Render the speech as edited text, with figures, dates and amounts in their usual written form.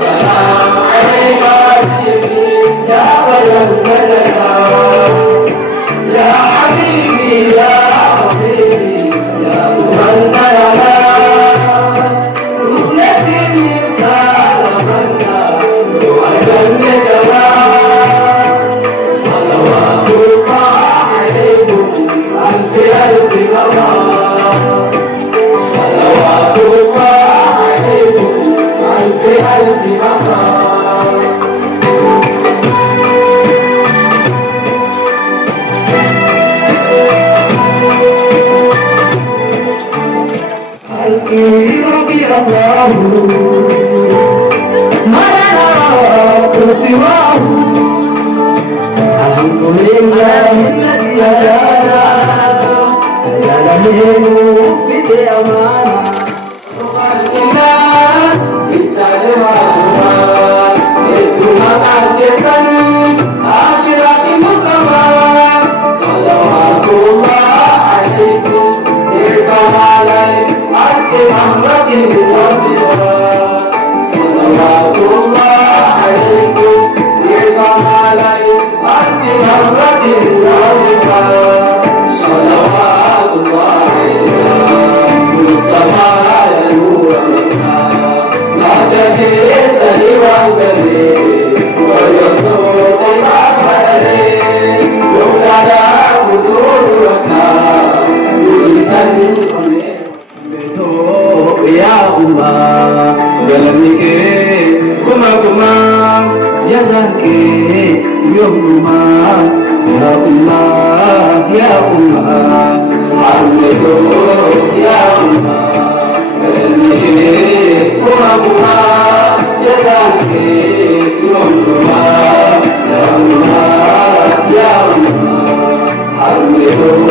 سلام عليك يا خير الملك يا حبيبي يا حبيبي يا مهنا رؤية النساء لمنا وعدم جمال صلوات الله عليكم ألف ألف مرة صلوات الله عليكم ألف ألف مرة ربي الله ما نرى سواه الحمد لله الذي هدانا يا لمين في الأمانة الإله في التعليمات يدوها معجزا عاشرة مصطفى صلوات الله عليكم يرفع عليك محمد الأنبياء صلوات الله عليكم يرفع عليك محمد الأنبياء صلوات الله عليك مصطفى يا نور الله لا تجد لوحده ويصدق ما عليه يولد بدورنا يولد ya Allah dalam ke kuma ya zake yumma ya Allah ya Allah hamdu ya Allah dalam ke kuma ya zake yumma ya Allah ya Allah hamdu